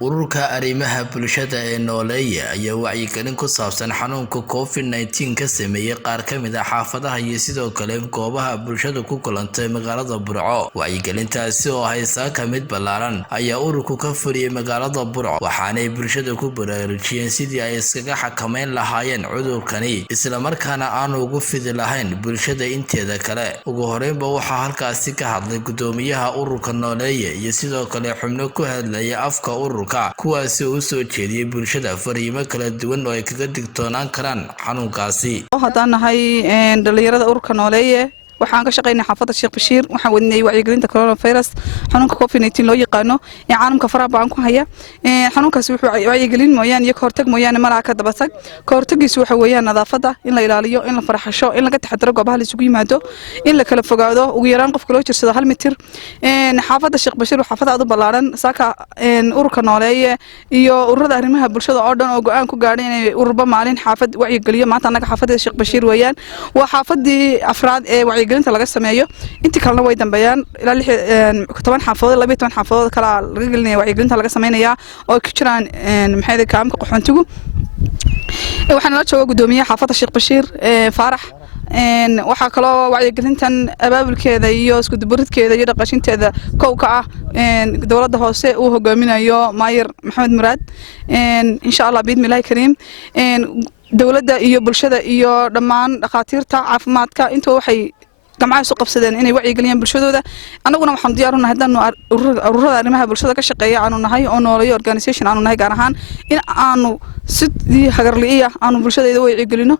ururka arrimaha bulshada ee Nooleeye ayaa wacyigelin ku saabsan xanuunka COVID-19 ka sameeyay qaar ka mid ah xaafadaha iyo sidoo kale goobaha bulshada ku kulantay magaalada Burco. Wacyigelintaasi oo haysa ka mid ballaaran ayaa ururku ka furiyay magaalada Burco, waxaanay bulshada ku baraarujiyeen sidii ay iskaga xakameyn lahaayeen cudurkani isla markaana aan ugu fidi lahayn bulshada inteeda kale. Ugu horeynba waxaa halkaasi ka hadlay gudoomiyaha ururka Nooleeye iyo sidoo kale xubno ku hadlaya afka ururka kuwaasi oo soo jeediyay bulshada fariimo kala duwan oo ay kaga digtoonaan karaan xanuunkaasi. Haddaan nahay dhalinyarada ururka Nooleeye waxaan ka shaqeynaa xaafadda Sheekh Bashiir, waxaan wadnay wacyigelinta coronavirus xanuunka COVID-19 loo yaqaano ee caalamka faraha baan ku haya. Xanuunkaasi wuxuu wacyigelin mooyaan iyo hortag mooyaan malaha ka daba tag. Hortagiisu waxa weeyaan nadaafada, in la ilaaliyo, in la farxasho, in laga taxadaro goobaha la isugu yimaado, in la kala fogaado, ugu yaraan qofka loo jirsado 1 mitir. Xaafadda Sheekh Bashiir waa xaafad aad u ballaaran, saaka ururka Nooleeye iyo ururada arrimaha bulshada oo dhan oo go'aan ku gaadhay inay ururba maalin xaafad wacyigeliyo. Maanta anaga xaafadda Sheekh Bashiir weeyaan waa xaafadii afraad ee wacyigelinta laga sameeyo. Intii kalena way dambeeyaan ilaa 10 xaafadood 12 xaafadood kala laga gelinaya wacyigelinta laga sameeynaya oo ku jiraan maxay kaamka qaxoontigu. waxaan la joogaa gudoomiyaha xaafadda Sheekh Bashiir Faarax. waxaa kaloo wacyigelintan abaabulkeeda iyo isku dubaridkeeda iyo dhaqashinteeda kowka ah dawladda hoose uu hogaaminayo Maayir Maxamed Muraad. insha Allah biidmilaahi kariim dawladda iyo bulshada iyo dhammaan dhaqaatiirta caafimaadka inta waxay جماعة سوق بسدان إني وعي قليان بالشدة ده أنا قلنا محمد يارون هذا إنه الرورة أرمها بالشدة كشقية عنو نهاي أو نولي أورجانيزيشن عنو نهاي جارهان إن أنو ست دي حجرلية عنو بالشدة ده وعي قلينه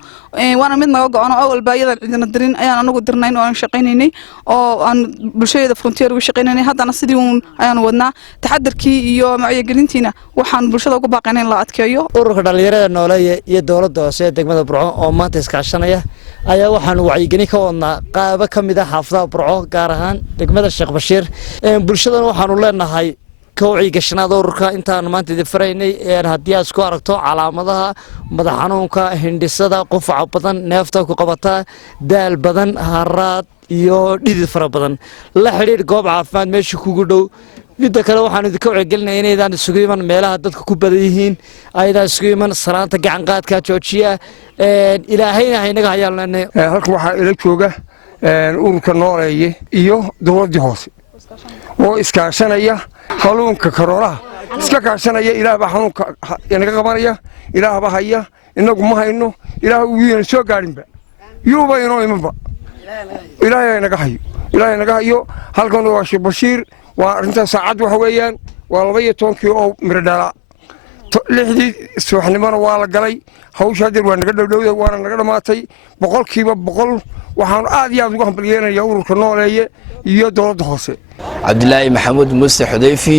وأنا من نوجع أنا أول بايد عندنا الدرين أنا نقدرنا إنه أنا شقينيني أو أن بالشدة فرونتير وشقينيني هذا أنا سديون أنا ودنا تحضر كي يوم وعي قلينتينا وحن بالشدة وباقيين لا أتكيو. أورك دليرة نولي يدور الدوسية دقمة برعو أو ما تسكعشانية أيه وحن وعي قليني كونا قاب كميدا حافظة برعو قارهان دقمة الشيخ بشير bulshada waxaan u leenahay kowciga shanaad ururka intaan maanta difraynay hadii aad isku aragto calaamadaha madax xanuunka hindhisada qufac badan neefta ku qabata daal badan haraad iyo dhidid fara badan la xiriir goob caafimaad meesha kugu dhow. midda kale waxaan idinka wacyigelinayaa inaydaan isugu iman meelaha dadku ku badan yihiin ayda isugu iman salaanta gacan qaadka joojiya ilaahayna haynaga hayaan leenahay. halka waxa ila jooga ururka Nooleeye iyo dawladda hoose oo iskaashanaya xanuunka corona iska kaashanaya ilaahay baa xanuunka inaga qabanaya ilaahay baa haya inagu ma hayno ilaahay uu yiri soo gaarinba yuuba inoo imanba ilaahay inaga hayo halkan waa Sheekh Bashiir waa arinta saacad waxa weeyaan waa 12 oo miradhala 6 subaxnimana waa la galay hawsha hadir waa naga dhowdhowday waana naga dhamaatay 100% waxaan aad iyo aad ugu hambalyeynaya ururka Nooleeye iyo dawladda hoose. Cabdilaahi Maxamuud Muuse Xudayfi.